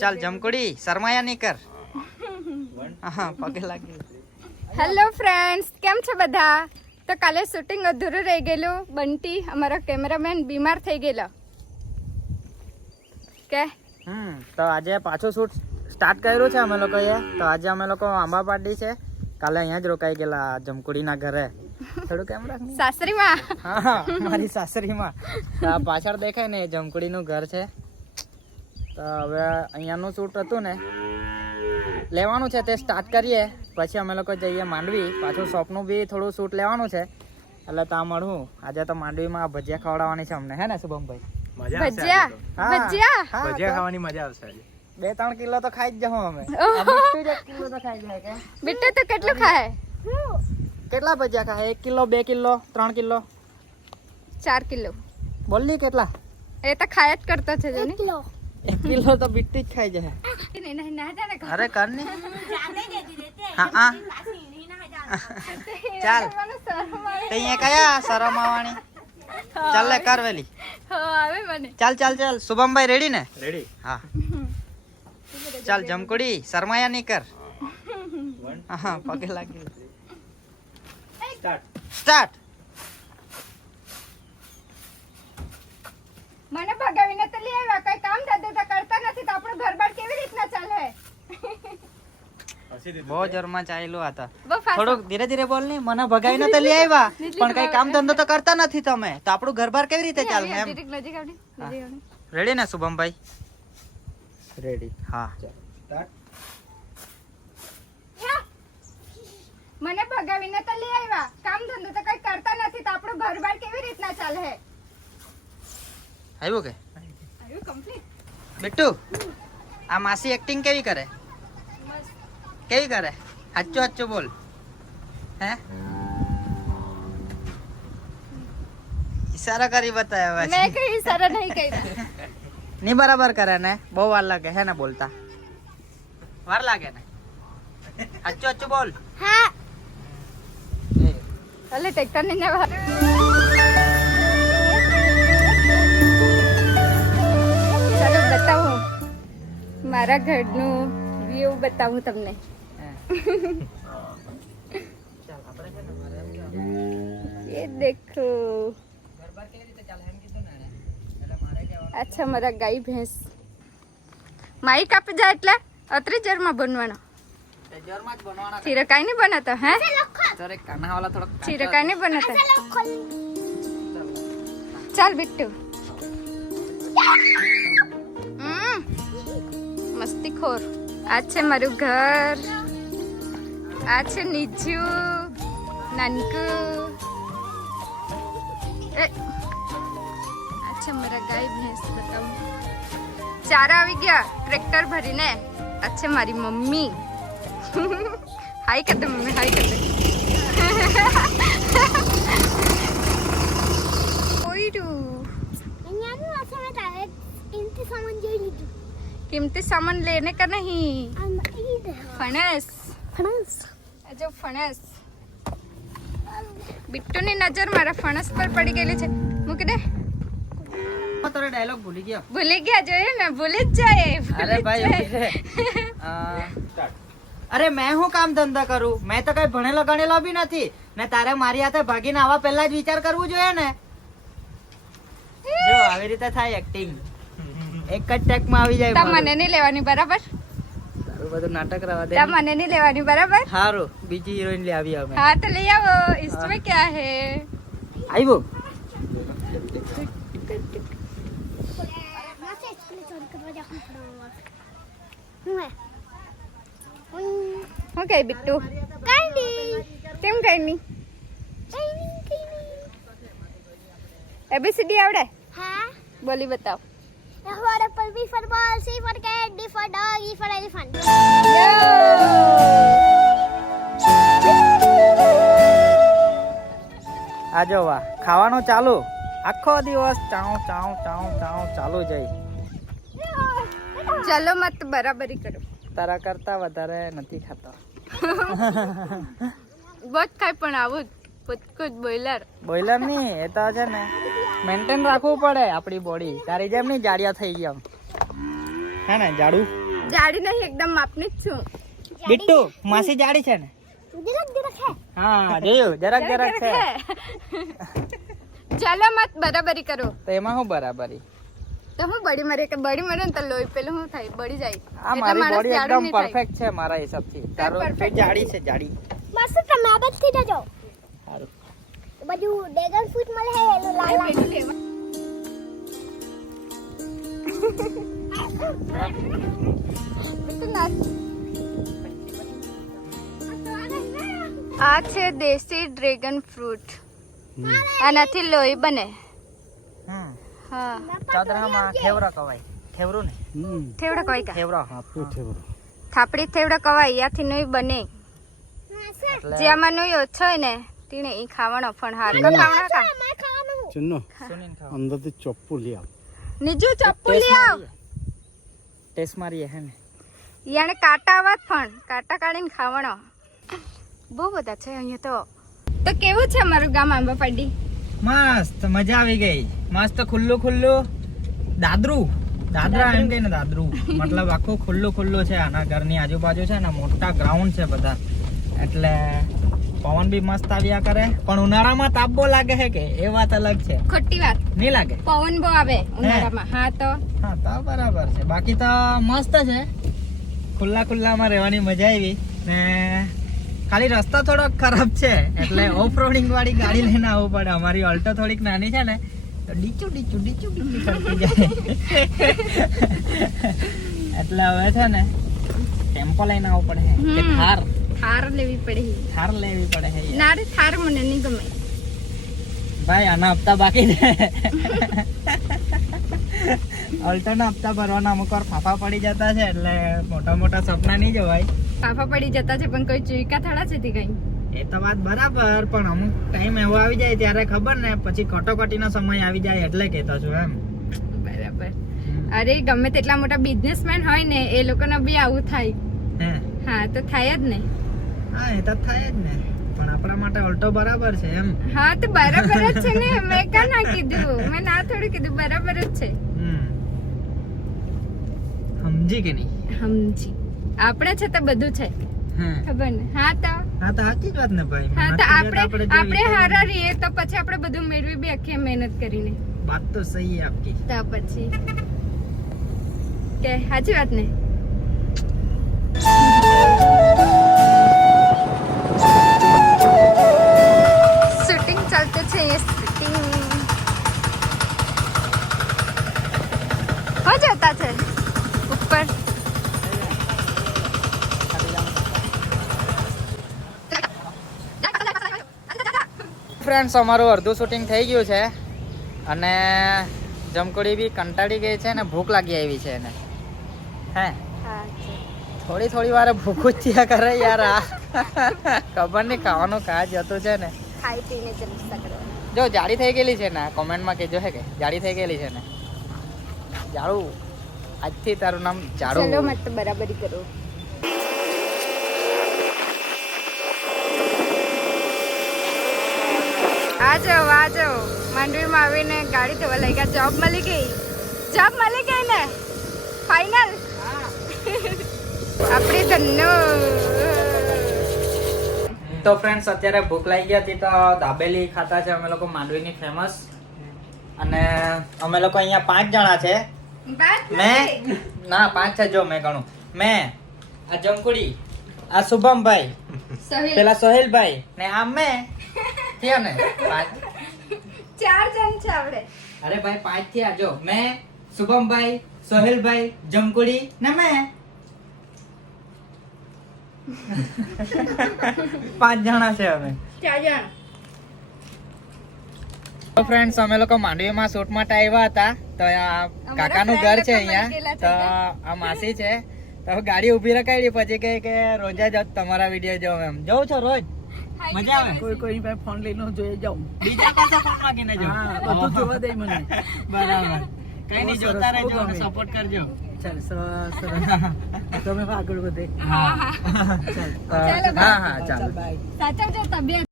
ચાલ જમકુડી શરમાયા નહીં કર. હા પગે લાગી. હેલો ફ્રેન્ડ્સ, કેમ છો બધા? તો કાલે શૂટિંગ અધૂરું રહી ગયેલું. બંટી અમારો કેમેરામેન બીમાર થઈ ગયેલો કે તો આજે પાછું શૂટ સ્ટાર્ટ કર્યું છે અમે લોકોએ. તો આજે અમે લોકો આંબા પાડી છે. કાલે અહીંયા જ રોકાઈ ગયેલા જમકુડીના ઘરે. થોડું કેમ રાખ સાસરીમાં. હા મારી સાસરીમાં. તો આ પાછળ દેખાય ને એ જમકુડીનું ઘર છે. તો હવે અહીંયાનું શૂટ હતું ને લેવાનું છે તે સ્ટાર્ટ કરીએ. પછી અમે લોકો જઈએ માંડવી. પાછું શોપનું બી થોડું શૂટ લેવાનું છે એટલે ત્યાં મળવું. આજે તો માંડવીમાં ભજીયા ખવડાવવાની છે અમને, હે ને શુભમભાઈ? ભજીયા ખાવાની મજા આવશે. 2-3 કિલો તો ખાઈ જ જવું અમે. આ બિટ્ટુ જ 1 કિલો તો ખાઈ જાય કે? બેટા તો કેટલું ખાય? કેટલા ભજીયા ખાય? 1 કિલો, 2 કિલો, 3 કિલો, 4 કિલો. બોલની કેટલા? એ તો ખાયા જ કરતો છે જો ને. 1 કિલો તો બિટ્ટુ જ ખાઈ જાય. અરે કર ને. હા હા ચાલ અહીંયા કયા શરમ આવવાની. ચાલ લે કર વેલી. આવે મને. ચાલ ચાલ ચાલ. શુભમભાઈ રેડી ને? રેડી. હા ચાલ જમકુડી શરમાયા નહીં કર. હા પગે લાગી. સ્ટાર્ટ. મને ભગાવીને તો લઈ આવ્યા. કઈ કામ ધંધો તો કરતા નથી તો આપણું ઘર-બાર કેવી રીતના ચાલે? બહુ જોરમાં ચાલ્યું હતા. બહુ ફાસ્ટ. થોડુંક ધીરે ધીરે બોલ ને. મને ભગાવીને તો લઈ આવ્યા પણ કઈ કામ ધંધો તો કરતા નથી તમે. તો આપણું ઘર-બાર કેવી રીતે ચાલે એમ? નજીક આવડી. રેડી ને શુભમભાઈ? રેડી. હા મને ભગાવીને તો લઈ આવ્યા. કામ ધંધો તો કઈ કરતા નથી તો આપણું ઘર-બાર કેવી રીતના ચાલે? આવ્યું કે આવ્યું કમ્પ્લીટ. બિટ્ટુ આ માસી એક્ટિંગ કેવી કરે? કેવી કરે? હાચું હાચું બોલ. હે ઈશારા કરી બતાવ્યા મેં કઈ ઈશારા નહીં કર્યા. ની બરાબર કરે ને? બહુ વાર લાગે હે ને બોલતા? વાર લાગે ને? હાચું હાચું બોલ. હા ચાલે ટ્રેક્ટર ને જવા. ચાલો બતાવું મારા ઘરનું વ્યૂ બતાવું તમને. ये देखो अच्छा મારા ગાય ભેંસ માઈક આપી જાય એટલે અત્રે જરમાં બનવાનો. જોરમાં જ બનવાના. ચીરકાઈ નહીં બનાતો હે? જરે કાનાવાલા થોડોક ચીરકાઈ નહીં બનાતો. ચાલ બિટ્ટુ. મસ્તીખોર. આ છે મારું ઘર. આ છે નીચુ નાનકુ. આ છે મારા ગાય ભેંસ. બતાવું ચારા આવી ગયા ટ્રેક્ટર ભરીને. આ છે મારી મમ્મી. હાય કર દે મમ્મી, હાય કર દે. कीमती सामान लेने का नहीं. फणस. जो फणस. बिट्टू ની નજર મારા ફણસ પર પડી ગયેલી છે. મૂકી દે. તારો ડાયલોગ ભૂલી ગયો. ભૂલી ગયા જોયું ને? ભૂલી જ જાય. અરે ભાઈ અરે મેં હું કામ ધંધા કરું? મેં તો કઈ ભણેલો ગણેલો બી નથી ને. તારે મારી હાથે ભાગીને આવા પહેલા જ વિચાર કરવું જોઈએ ને. જો આવી રીતે થાય એક્ટિંગ. એક જ ટેક માં આવી જાય. તા મને નહીં લેવાની બરાબર? તારું બધું નાટક રવા દે. તા મને નહીં લેવાની બરાબર? હારું બીજી હિરોઈન લે આવી અમે. હા તો લઈ આવો. इसमें क्या है? આવ્યો. ઓકે બિટ્ટુ. કેમ કઈ નહીં? ABCD આવડે? હા. બોલી બતાવ. A for apple, B for ball, C for cat, D for dog, E for elephant. આ જો વાહ ખાવાનું ચાલુ. આખો દિવસ ચાઉ ચાઉ ચાઉ ચાઉ ચાલુ જાય. ચલો મત બરાબરી કરો. તારા કરતા વધારે નથી ખાતો. બહુ જ ખાય પણ આવું જ કુછ બોઈલર. બોઈલર ની એ તો છે ને મેન્ટેન રાખવું પડે આપણી બોડી. તારી જેમ નહીં જાડિયા થઈ ગયા હે ને? જાડું જાડી નહીં એકદમ માપની જ છું. બિટ્ટુ માસી જાડી છે ને? દિલક હે. હા જોયું, જરાક છે. ચાલો મત બરાબરી કરો. તો એમાં શું બરાબરી? તો હું બડી મરે કે બડી મરે ને તો લોહી પેલું શું થાય બળી જાય. આ એટલે મારી માણસ બોડી જાડું એકદમ નહીં થાય. પરફેક્ટ છે મારા હિસાબથી. તારો perfect જાડી છે, જાડી. મસ્ત તમે આ બાજુથી જજો. સારું. એ બાજુ ડ્રેગન ફ્રૂટ મળે હે એનું લાલ લાલ. પેલું લેવા. તો નાચ. આ છે દેશી ડ્રેગન ફ્રૂટ. આનાથી લોહી બને. હમ. હા ચાદરામાં ખેવરો કવાય. ખેવરું ને? થેવડા કવાય કા ખેવરો. થાપડી થેવડા કવાય યાથી નહીં બને. એટલે જે આમાં નહીં ઓછો હોય ને તેને ઈ ખાવાનો પણ હાર તો ખાવણા કા મારે ખાવાનું. చిన్ను સુનીન ખાઓ. అందరిది చెప్పు లియా નીજુ ચપ્પુ લઈ આવ. ટેસ્ટ મારીએ હે ને? યાને કાંટા આવત પણ કાંટા કાઢીને ખાવાનો. બહુ બધા છે અહીંયા તો કેવું છે મારું ગામ આંબાપાડી? મસ્ત મજા આવી ગઈ. મસ્ત ખુલ્લું દાદરા એમ કે ને દાદરું મતલબ આખું ખુલ્લું છે. આના ઘરની આજુબાજુ છે ને મોટા ગ્રાઉન્ડ છે બધા, એટલે પવન બી મસ્ત આવ્યા કરે. પણ ઉનાળામાં તાપ બહુ લાગે છે કે એ વાત અલગ છે. ખોટી વાત, નહીં લાગે? પવન બહુ આવે ઉનાળામાં. હા તો બરાબર છે. બાકી તો મસ્ત છે, ખુલ્લામાં રહેવાની મજા આવી. ને ખાલી રસ્તો થોડો ખરાબ છે, એટલે ઓફ રોડિંગ વાળી ગાડી લઈને આવવું પડે. અમારી ઓલ્ટો થોડીક નાની છે ને, તો ડીચું કરતી જાય. એટલે હવે છે ને ટેમ્પો લઈને આવવું પડે કે થાર લેવી પડે. થાર લેવી પડે છે યાર. ના રે થાર મને નહીં ગમે ભાઈ. આના હપ્તા બાકી છે. ઓલ્ટોના હપ્તા ભરવાના અમુક વાર ફાફા પડી જતા છે, એટલે મોટા સપના નહીં જોવાય. પાપા પડી જતા છે પણ કોઈ ચૂઈકા થડા છે કઈ. એ તો વાત બરાબર, પણ અમુક ટાઈમ એવો આવી જાય ત્યારે ખબર ને, પછી કટોકટીનો સમય આવી જાય એટલે કહેતો છું એમ. બરાબર. અરે ગમે તેટલા મોટા બિઝનેસમેન હોય ને એ લોકોને બી આવું થાય. હે હા તો થાય જ ને. હા એ તો થાય જ ને, પણ આપણા માટે ઓલ્ટો બરાબર છે એમ. હા તો બરાબર જ છે ને. મેં કા ના કીધું, મેં ના થોડું કીધું, બરાબર જ છે. સમજી કે નહીં? સમજી. આપણે છે તો બધું છે, હા ખબર ને? હા તો સાચી જ વાત ને ભાઈ. હા તો મહેનત કરીએ તો આપણે જે હારા રહીએ તો પછી આપણે બધું મેળવી બી આખી મહેનત કરીને. વાત તો સહી है आपकी. તો પછી કે સાચી વાત ને? શૂટિંગ ચાલતું છે, એ શૂટિંગ હો જતા છે ઉપર. ફ્રેન્ડ્સ અમારું અડધું શૂટિંગ થઈ ગયું છે, અને જમકુડી બી કંટાળી ગઈ છે ને ભૂખ લાગી આવી છે એને. હે થોડી વાર ભૂખું જ થયા કરે યાર. આ ખબર નહીં ખાવાનું કાં જતું છે ને. ખાઈ પીને જલસા કરવા. જો જાડી થઈ ગયેલી છે ને, કોમેન્ટમાં કહેજો હે કે જાડી થઈ ગયેલી છે ને. જાડું, આજથી તારું નામ જાડું. ચલો મત બરાબરી કરો. આજો માંડવીમાં આવીને ગાડી ધોવા લાગ્યા. જોબ મળી ગઈ ને ફાઇનલ. આપણી ધન્નો. તો ફ્રેન્ડ્સ અત્યારે ભૂખ લાગી ગઈ હતી તો દાબેલી ખાતા છે અમે લોકો, માંડવીની ફેમસ. અને અમે લોકો અહીંયા 5 જણા છે. મેં ના 5 છે, જો મેં ગણું. મેં, આ જમકુડી, આ શુભમભાઈ, પેલા સોહેલભાઈ ને આ મેં થયા ને 5. 4 જણ છે આપણે. અરે ભાઈ 5 થયા. જો મેં, શુભમભાઈ, સોહેલભાઈ, જમકુડી ને મેં. 5 જણા છે અમે. 4 જણ. તો ફ્રેન્ડ્સ અમે લોકો માંડવીમાં શૂટ માટે આવ્યા હતા. તો આ કાકાનું ઘર છે અહીંયા. તો આ માસી છે. તો ગાડી ઊભી રખાડી, પછી કહે કે રોજા જ તમારા વિડીયો જોઉં એમ. જોઉં છો રોજ? મજા આવે? કોઈ પાસે ફોન લઈને જોઈ જાઉં. બીજા પાસે ફોન માંગીને જોઉં. બધું જોવા દે મને. બરાબર. કઈ નહીં, જોતા રહેજો અને સપોર્ટ કરજો. ચાલ સરસ. તમે આગળ વધે. હા ચાલો. સાચવજો તબિયત.